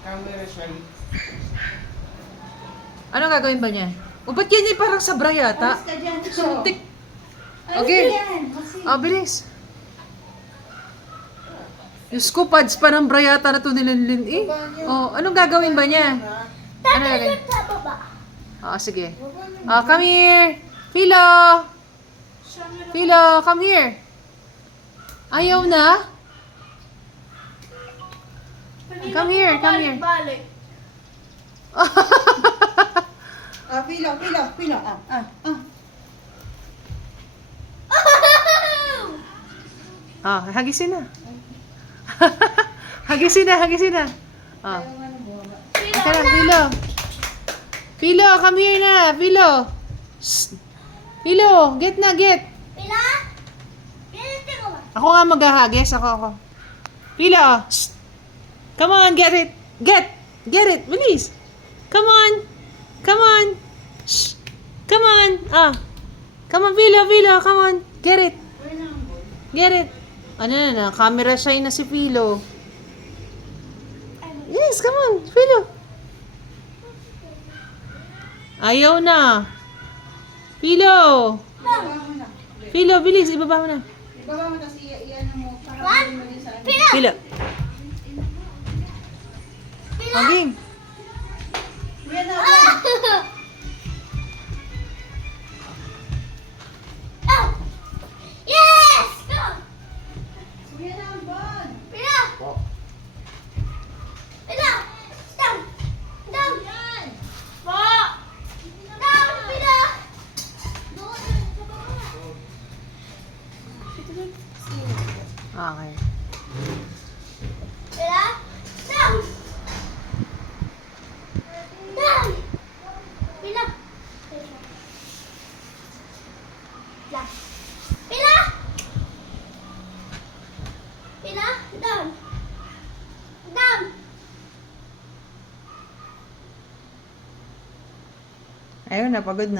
Camera shy. Ano gagawin ba niya? O, ba't yan parang sabra yata? Alis ka dyan. Suntik. Alis Okay. ka dyan. Kasi, Bilis. Diyos ko, pads pa ng brayata na ito nilinlin eh. Oh, anong gagawin ba niya? Ano gagawin? sa baba. Sige. Come here. Philo. Philo, come here. Ayaw na? Come here, come here. Balik. Pilo. Hagisin na. Hagisin na. Tara, Philo. Philo, come here na. Philo. Shh. Philo, get. Pila? Pila ko ba? Ako nga maghahagis. Ako. Philo, shh. Come on, get it. Get it. Bilis. Come on. Shh. Come on. Come on, Philo. Come on. Get it. Ano na, camera shy na si Philo. Yes, come on, Philo. Ayaw na. Philo, bilis, ibaba mo na. Ibaba mo kasi iyan mo. Para mo din sa Philo. Maging. Yan na. Yes! Yan na ang bag. Pila! Pila! Down! Down! Po! Down! Pila! Doon! Sa baba! Okay. Pila! Down! Down! Pila! Pila! Pila! Pila! Down! Down! Ayun na, pagod na.